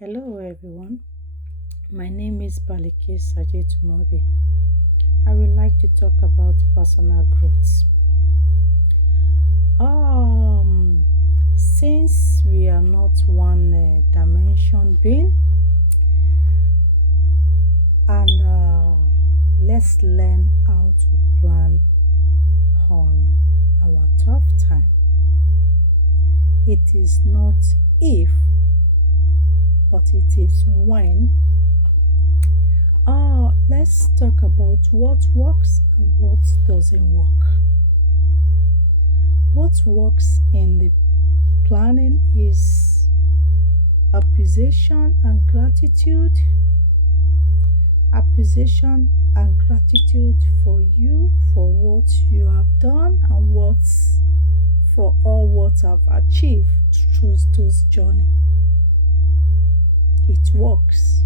Hello everyone, my name is Baliki Sajetumobi. I would like to talk about personal growth. Um, since we are not one dimension being, and let's learn how to plan on our tough time. It is not if, but it is when. Let's talk about what works and what doesn't work. What works in the planning is appreciation and gratitude. Appreciation and gratitude for you, for what you have done, and for all what I've achieved through this journey. It works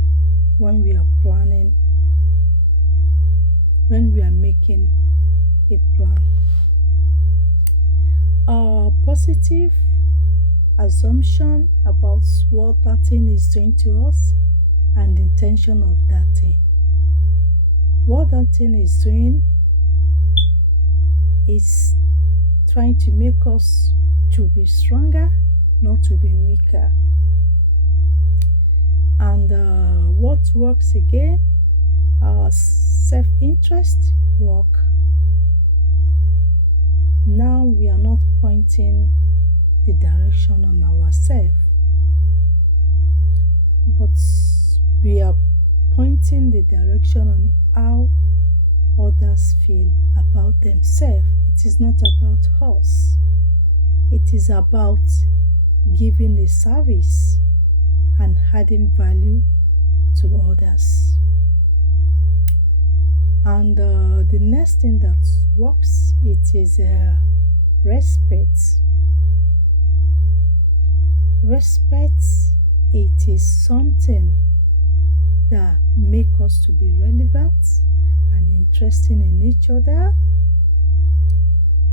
when we are planning, when we are making a plan. Positive assumption about what that thing is doing to us and the intention of that thing. What that thing is doing is trying to make us to be stronger, not to be weaker. And what works again? Our self-interest work. Now we are not pointing the direction on ourselves, but we are pointing the direction on how others feel about themselves. It is not about us. It is about giving a service and adding value to others. And the next thing that works, it is respect. Respect, it is something that make us to be relevant and interesting in each other,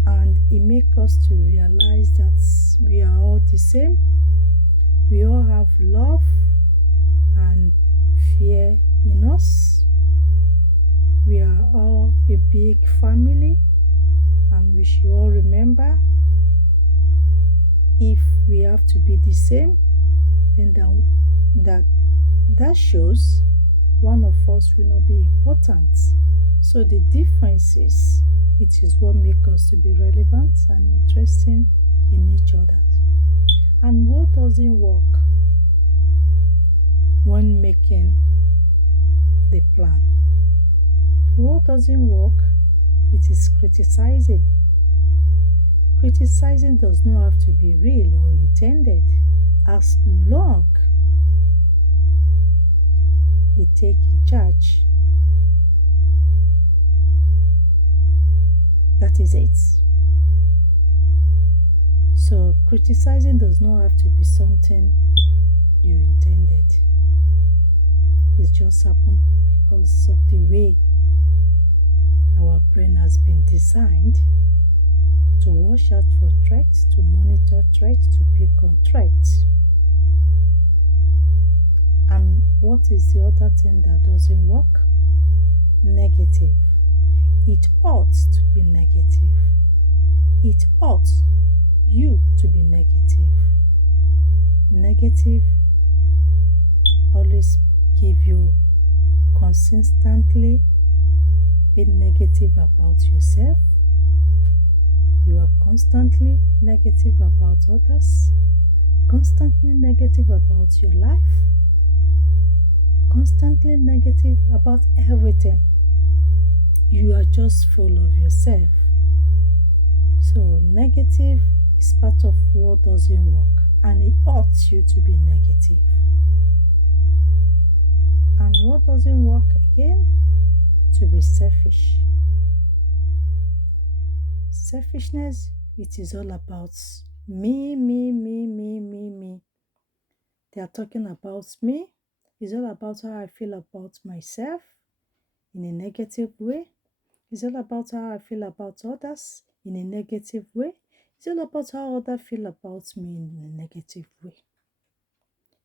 and it make us to realize that we are all the same. We all have love and fear in us. We are all a big family, and we should all remember, if we have to be the same, then that shows one of us will not be important. So the differences, it is what makes us to be relevant and interesting in each other. And what doesn't work when making the plan? What doesn't work? It is criticizing. Criticizing does not have to be real or intended, as long it takes in charge. That is it. So criticizing does not have to be something you intended. It just happened because of the way our brain has been designed to watch out for threats, to monitor threats, to pick on threats. And what is the other thing that doesn't work? Negative. It ought to be negative. It ought you to be negative. Negative always give you consistently being negative about yourself. You are constantly negative about others, constantly negative about your life, constantly negative about everything. You are just full of yourself. So negative is part of what doesn't work, and it ought you to be negative. And what doesn't work again? To be selfish. Selfishness, it is all about me, me, me, me, me, me. They are talking about me. It's all about how I feel about myself in a negative way. It's all about how I feel about others in a negative way. It's all about how others feel about me in a negative way.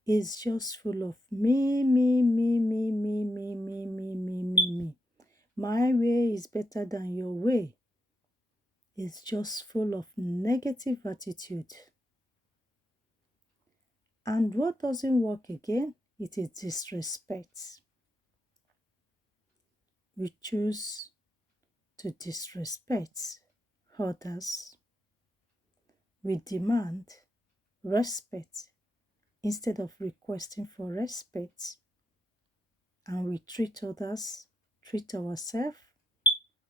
is just full of me, me, me, me, me, me, me, me, me, me, me. My way is better than your way. It's just full of negative attitude. And what doesn't work again? It is disrespect. We choose to disrespect others. We demand respect instead of requesting for respect. And we treat others, treat ourselves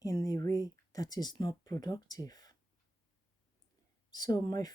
in a way that is not productive. So, my